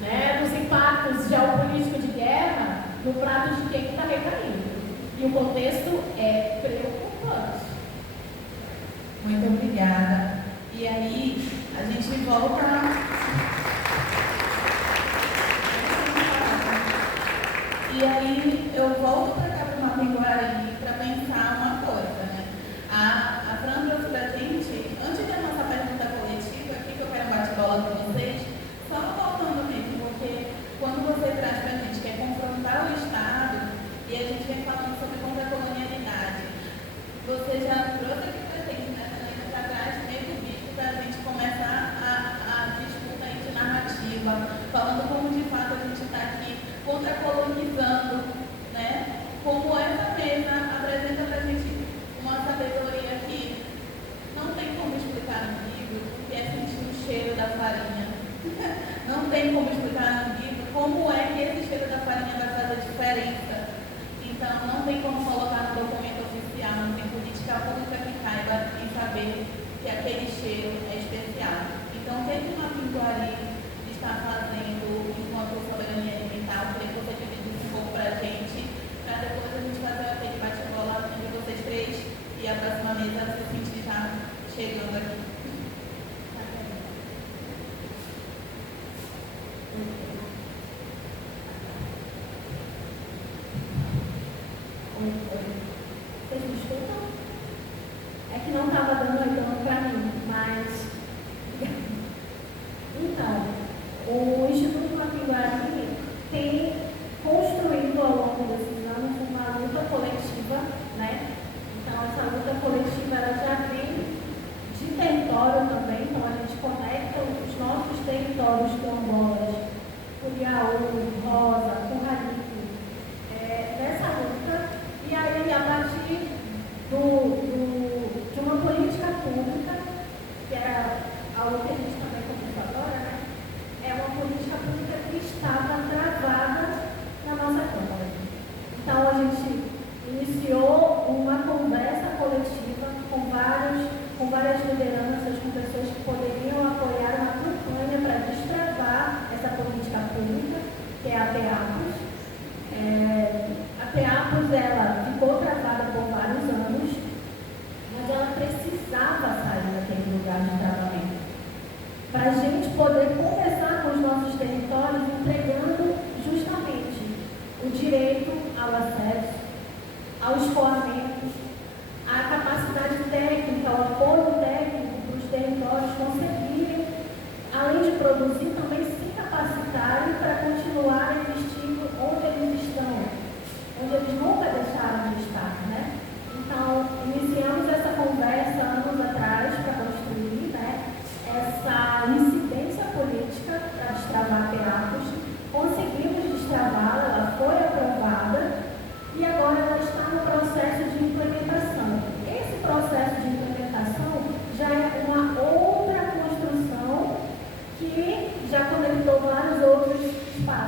né, dos impactos geopolíticos de guerra, no prato de quem está recaindo. E o contexto é preocupante. Muito obrigada. E aí, a gente volta. E aí, eu volto para cá para o Mapinguari para pensar uma coisa, né? A Fran trouxe para a gente, antes da nossa pergunta coletiva, aqui que eu quero bate-bola com vocês, só voltando mesmo, porque quando você traz para a gente que é confrontar o Estado, e a gente vem falando sobre contra-colonialidade, você já trouxe aqui para a gente, né? Para trás, meio do bicho, para a gente começar a disputa aí de narrativa, falando como de fato a gente está aqui contra-colonizando, né? Como essa mesa apresenta para a gente uma sabedoria que não tem como explicar no livro, que é sentir o cheiro da farinha. Não tem como explicar no livro como é que esse cheiro da farinha vai fazer diferença. Então, não tem como colocar no documento oficial, não tem política pública que caiba em saber que aquele cheiro é especial. Então, o que o Mapinguari está fazendo enquanto soberania alimentar? Eu queria que você dividisse um pouco para a gente, para depois a gente fazer aquele bate-bola entre vocês três e a próxima mesa se sentir já chegando aqui. Vocês me escutam? É que não estava dando retorno para mim, mas. Então, o Instituto Mapinguari tem construído ao longo desses anos uma luta coletiva, né? Então, essa luta coletiva ela já vem de território também, então a gente conecta os nossos territórios quilombolas, Curiaú, Rosa, Curralique, nessa luta. E aí, a partir de uma política pública, que era algo que a gente também começou agora, né? É uma política pública que estava travada na nossa Câmara. Então, a gente iniciou uma conversa coletiva com várias lideranças, com pessoas que poderiam apoiar uma campanha para destravar essa política pública, que é a PEAPOS. A PEAPOS, ela ficou travada por vários anos, mas ela precisava sair daquele lugar de travamento, para a gente poder conversar com os nossos territórios, entregando justamente o direito ao acesso, ao escoamento, a capacidade técnica, o apoio técnico para os territórios conseguirem, além de produzir, também se capacitarem para continuar existindo onde eles estão, onde eles nunca deixaram de estar, né? Então, iniciamos essa conversa anos atrás para construir, né, essa incidência política para destravar a PEAPOS. Conseguimos destravá-la, ela foi aprovada e agora ela está no processo de implementação. Esse processo de implementação já é uma outra construção que já conectou vários outros espaços.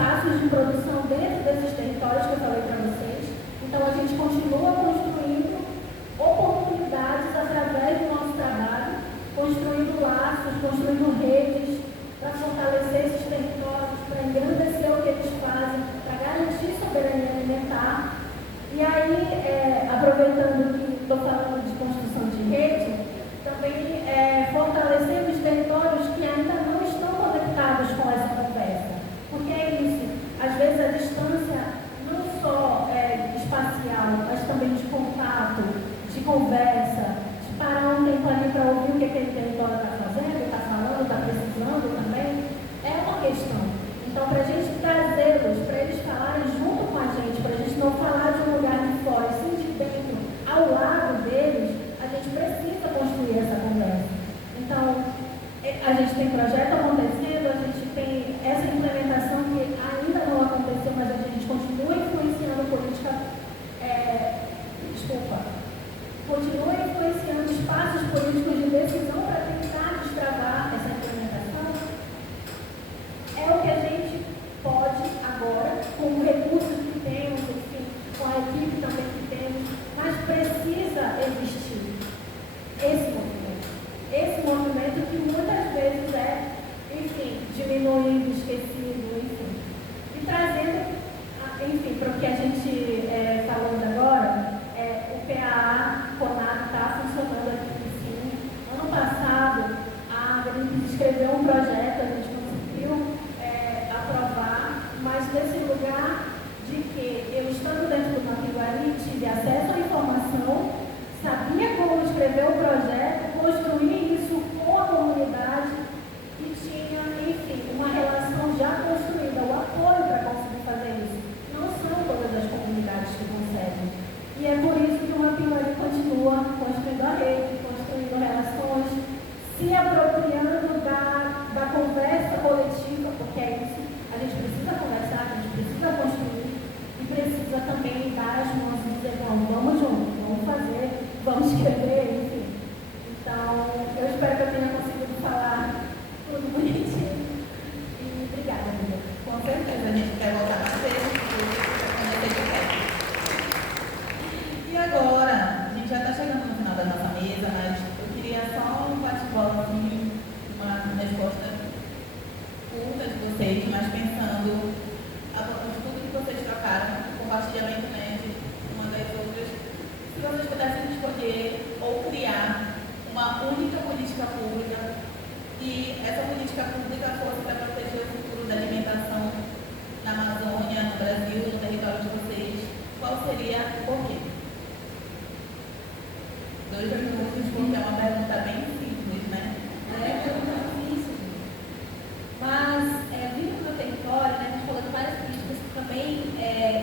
espaços de produção dentro desses territórios que eu falei para vocês. Então, a gente continua construindo oportunidades através do nosso trabalho, construindo laços, construindo redes para fortalecer esses territórios, para engrandecer o que eles fazem, para garantir soberania alimentar. E aí, aproveitando que estou falando de construção de rede, também fortalecer os territórios que ainda não estão conectados com essa conversa. Porque é isso, às vezes a distância não só espacial, mas também de contato, de conversa, de parar um tempo ali para ouvir o que aquele território está fazendo, está falando, está precisando também, é uma questão. Então, para a gente trazê-los, para eles falarem junto com a gente, para a gente não falar de um lugar de fora, sim de dentro, ao lado deles, a gente precisa construir essa conversa. Então, a gente tem projeto acontecendo, a gente tem essa implementação que ainda não aconteceu, mas a gente continua influenciando política, continua influenciando espaços políticos de decisão para tentar destravar essa implementação. É o que a gente pode agora, com os recursos que temos, enfim, com a equipe também que temos, mas precisa existir esse movimento que muitas vezes enfim, diminuído, esquecido, enfim. E trazendo, enfim, para o que a gente falando agora, o PAA, CONAB está funcionando aqui no Sim. Ano passado, a Greenpeace escreveu um projeto, a gente conseguiu aprovar, mas nesse lugar de que eu, estando dentro do Mapiguari, tive acesso à informação, sabia como escrever o projeto, construir isso com a comunidade e tinha, enfim, uma relação já construída, o apoio para conseguir fazer isso. Não são todas as comunidades que conseguem. E é por isso que o Mapiguari continua construindo a rede, construindo relações, se apropriando da conversa coletiva, porque é isso. A gente precisa conversar, a gente precisa construir e precisa também dar as mãos e dizer, vamos junto, vamos fazer, vamos escrever, enfim. Então, eu espero que eu tenha conseguido falar tudo bonitinho. E obrigada, amiga. Com certeza, a gente quer voltar mais vezes, quando você quiser. E agora, a gente já está chegando no final da nossa mesa, mas eu queria só um bate-bola, assim, uma resposta curta de vocês, mas pensando tudo que vocês trocaram, compartilhamento, né, de uma das outras. Se vocês pudessem escolher ou criar uma única política pública e essa política pública fosse para proteger o futuro da alimentação na Amazônia, no Brasil, no território de vocês, qual seria por quê? 2 minutos, porque é uma pergunta bem simples, né? É difícil. Mas, vindo do meu território, né, a gente falou de várias políticas que também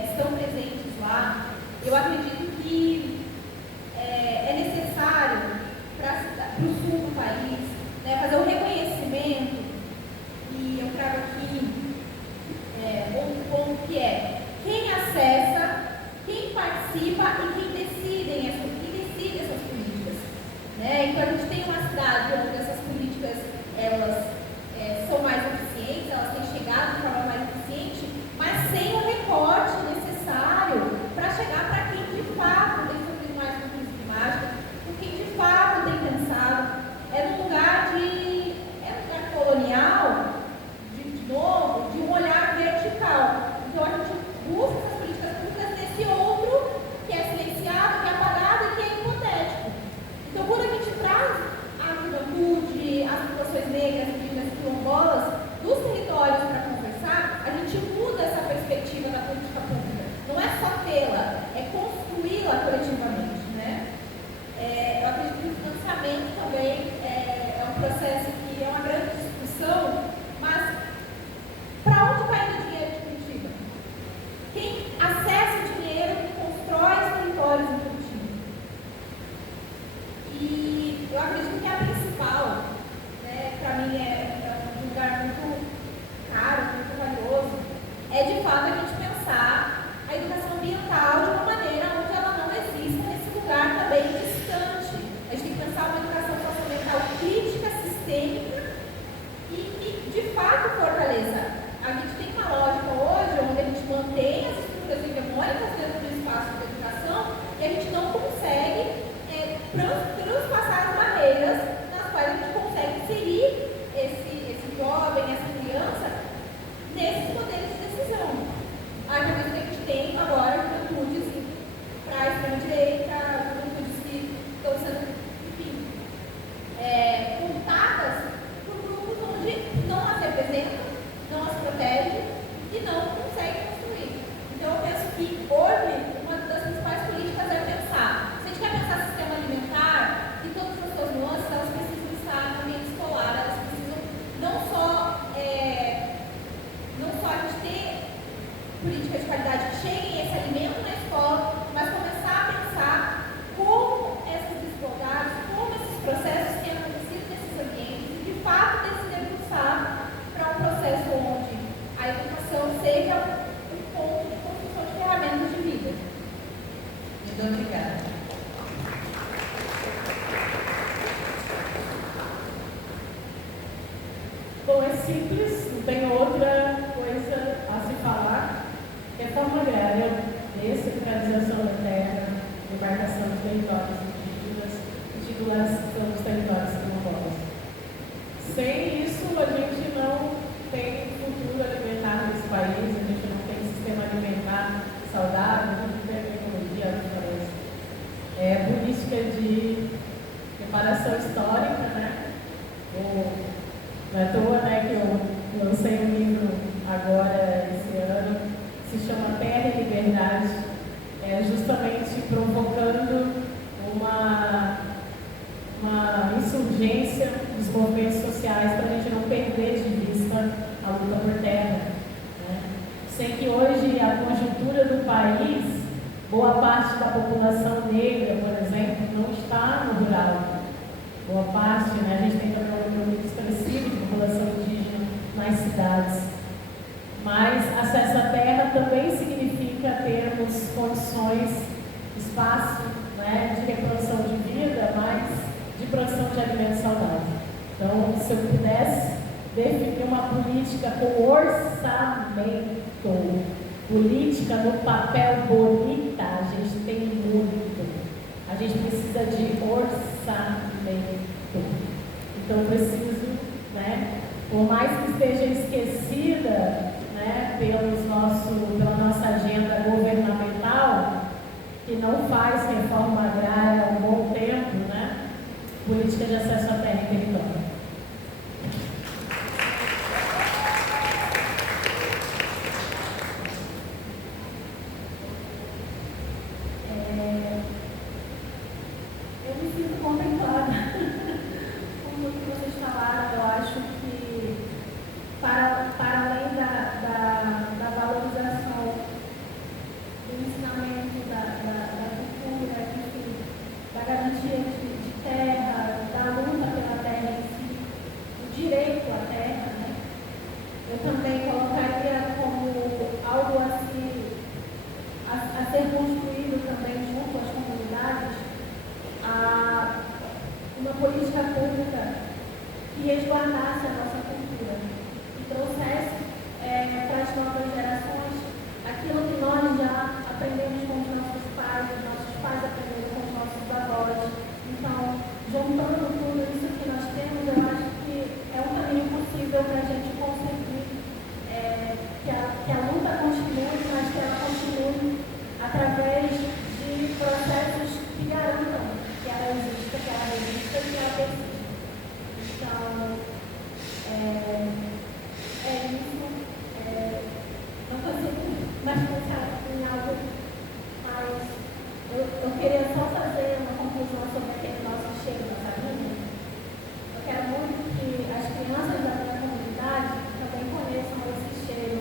estão presentes lá, eu acredito que é necessário para o sul do país, né, fazer um reconhecimento, e eu trago aqui um ponto que é quem acessa, quem participa e quem decide essas políticas. Né? Então a gente tem uma cidade onde essas políticas elas são mais eficientes, elas têm chegado de forma mais eficiente, mas sem o recorte necessário para chegar para quem de fato tem sofrido mais com a crise climática, com quem de fato tem pensado. É um lugar colonial, de novo, de um olhar vertical. Então a gente busca essas políticas públicas nesse outro que é silenciado, que é apagado e que é hipotético. Então quando a gente traz a juventude, as populações negras, indígenas e quilombolas dos territórios para conversar, a gente muda essa perspectiva da política pública. Não é só tê-la, é construí-la coletivamente. Né? Eu acredito que o financiamento também é um processo que é uma grande discussão, mas para onde vai indo o dinheiro de Curitiba? Quem acessa o dinheiro que constrói os territórios em Curitiba? E eu acredito que a principal, né, para mim é um lugar muito caro, muito valioso, é de fato a gente pensar a educação ambiental de uma política de qualidade que chegue esse alimento na escola, mas começar a pensar como essas desigualdades, como esses processos têm acontecido nesses ambientes e, de fato, se debruçar para um processo onde a educação seja um ponto de construção de ferramentas de vida. Muito obrigada. Bom, é simples, não tem outra coisa a se falar. Reforma agrária, descentralização da terra, demarcação de territórios indígenas e titulação dos territórios quilombolas. Sem isso, a gente não tem futuro alimentar nesse país, a gente não tem sistema alimentar saudável, não tem agroecologia, floresta. É política de reparação histórica, né? Não é à toa, né, que eu lancei um livro agora, esse ano, se chama Terra e Liberdade, justamente provocando uma insurgência dos movimentos sociais para a gente não perder de vista a luta por terra. Né? Sei que hoje a conjuntura do país, boa parte da população negra, por exemplo, não está no rural. Boa parte, né? A gente tem também um número muito expressivo de população indígena nas cidades. Mas acesso à terra também significa termos condições, espaço, né, de reprodução de vida, mas de produção de alimentos saudáveis. Então, se eu pudesse definir uma política com orçamento, política no papel bonita, a gente tem muito. A gente precisa de orçamento. Então, eu preciso, né, por mais que esteja esquecida, né, pela nossa agenda governamental, que não faz reforma agrária há um bom tempo, né, política de acesso à terra e território. Eu me sinto contemplada com tudo que vocês falaram. Eu acho que, para além da valorização do ensinamento, da cultura, enfim, da garantia de terra, da luta pela terra em si, do direito à terra, né? Eu também colocaria como algo a ser construído também junto às comunidades, uma política pública que resguardasse a nossa cultura e trouxesse para as novas gerações aquilo que nós já aprendemos com os nossos pais aprenderam com os nossos avós. Então, juntando tudo isso que nós temos, eu acho que é um caminho possível para a gente conseguir que a luta continue, mas que ela continue através de processos que garantam que ela exista, que ela resista e que ela persista. Então, é isso. Não consigo mais pensar em algo, mas eu queria só fazer uma conclusão sobre aquele nosso cheiro da família. Eu quero muito que as crianças da minha comunidade também conheçam esse cheiro,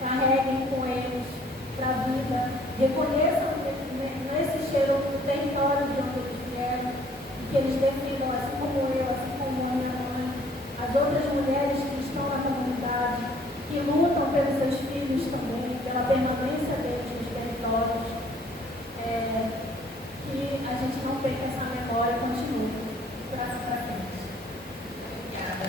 carreguem com eles para a vida, reconheçam nesse cheiro o território de onde eles vieram, e que eles definam, assim como eu, assim como a minha mãe, as outras mulheres que estão na comunidade, que lutam pelos seus filhos também, pela permanência deles nos territórios, que a gente não perca essa memória e continue para frente. Obrigada.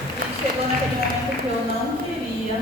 A gente chegou naquele momento que eu não queria,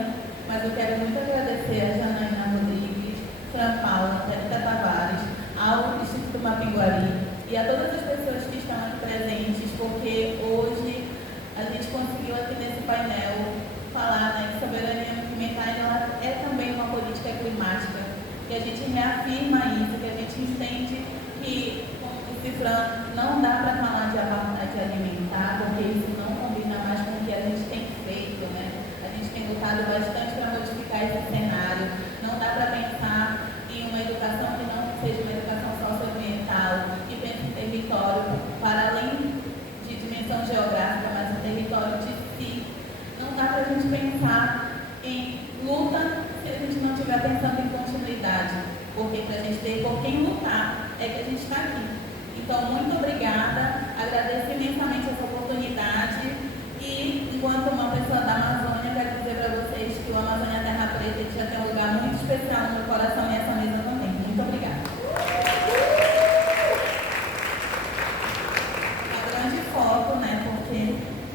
mas eu quero muito agradecer a Janaína Rodrigues, Fran Paula, Térita Tavares, ao Instituto Mapinguari e a todas as pessoas que estão aqui presentes, porque hoje a gente conseguiu aqui nesse painel falar, né, que soberania alimentar ela é também uma política climática, que a gente reafirma isso, que a gente entende que, como disse Fran, não dá para falar de apartheid alimentar, porque isso não combina mais com o que a gente tem feito, né? A gente tem lutado bastante para modificar esse cenário. Não dá para pensar em uma educação que não seja uma educação socioambiental, que pense em território para além de dimensão geográfica, mas o território de si. Não dá para a gente pensar ter por quem lutar, é que a gente está aqui. Então, muito obrigada, agradeço imensamente essa oportunidade e, enquanto uma pessoa da Amazônia, quero dizer para vocês que o Amazônia